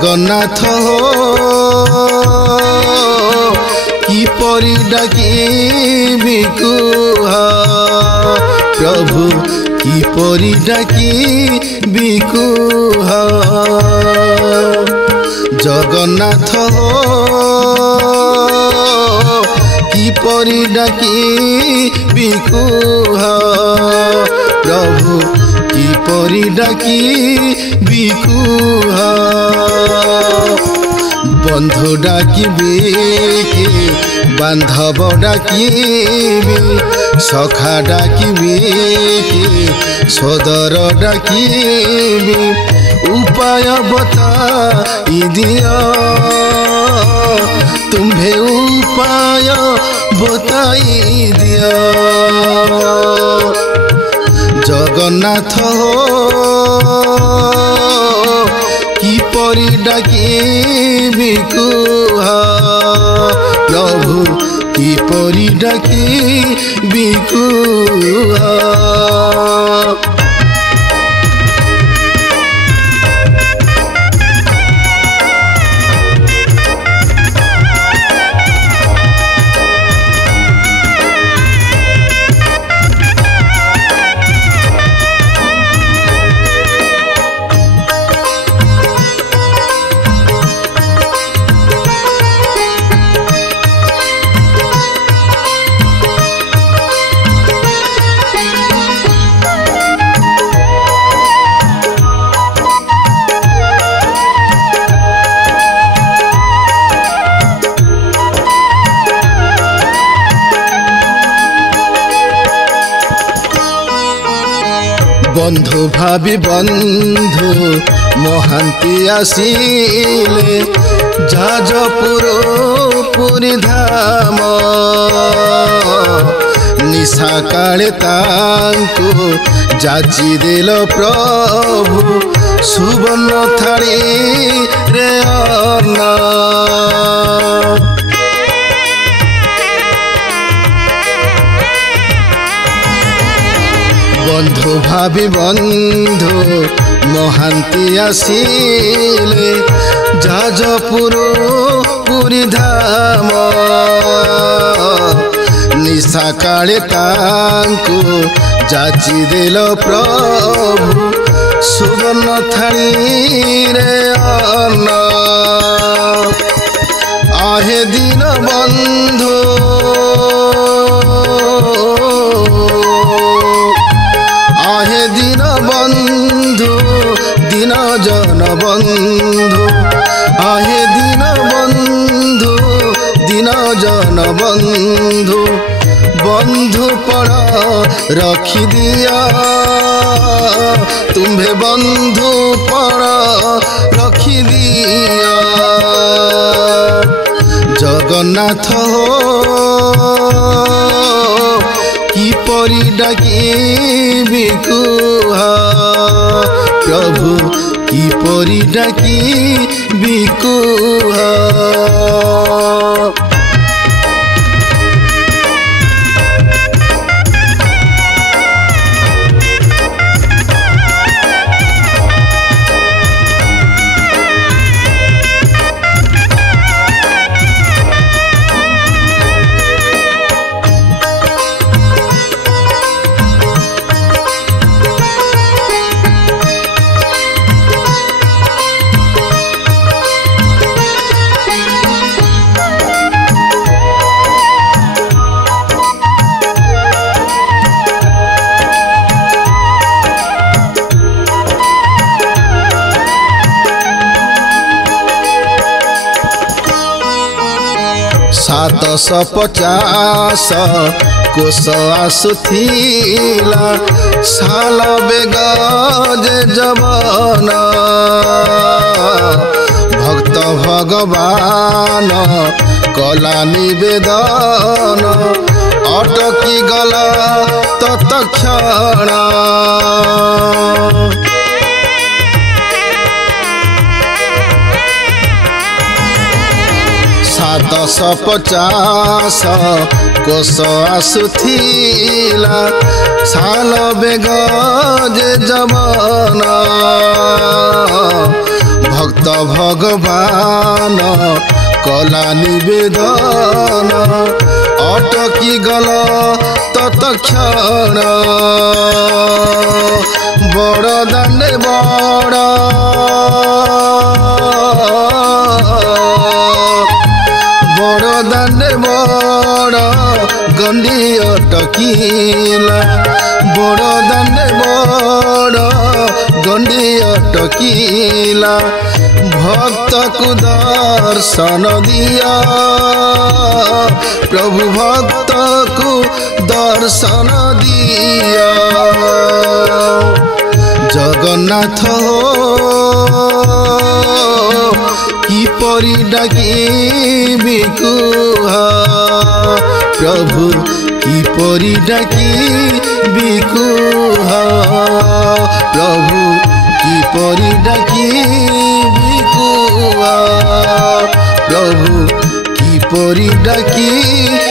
जगन्नाथ हो किपरि डाकिबि कुह प्रभु किपरि डाकिबि कुह जगन्नाथ हो किपरि डाकिबि कुह प्रभु किपरि डाकिबि कुह बंधु डाकिबि कि बांधव डाकिबि सखा डाकिबि कि सदर डाकिबि उपाय बताई दिया तुम्हें उपाय बताई दिया जगन्नाथ हो किपरि डाकिबि कुह प्रभु किपरि डाकिबि कुह बंधु भावी बंधु महांती आसिले जाजपुर पुरी धाम निशा काले तांको जाची देल प्रभु सुवर्ण थाली रे अन्न बंधु भावी बंधु महांती आसिले जाजपुर पुरी धाम निशा काले तांको जाची देल प्रभु सुवर्ण थाली रे अन्न आहे दिन बंधु आहे दिन बंधु दिन जन बंधु आहे दिन बंधु दिन जन बंधु बंधु पण रखी दिया तुम्हें बंधु पण रखी दिया जगन्नाथ हो किपरि डाकिबि कुह प्रभु किपरि डाकिबि कुह सातश 50 कोश आसुथिला साल बेग जे जवन भक्त भगवान कला निवेदन अटकी गला तत्क्षण 750 कोश आसुथिला साल बेग जे जवन भक्त भक्त भगवान कला निवेदन अटकी गल तत्क्षण बड़ दाने बड़ दाने बड़ गंडी अटकीला बड़ दाने बड़ गंडी अटकीला भक्त को दर्शन दिया प्रभु भक्त को दर्शन दिया जगन्नाथ किपरि डाकिबि कुह प्रभु किपरि डाकिबि कुह प्रभु किपरि डाकिबि कुह प्रभु किपरि डाकिबि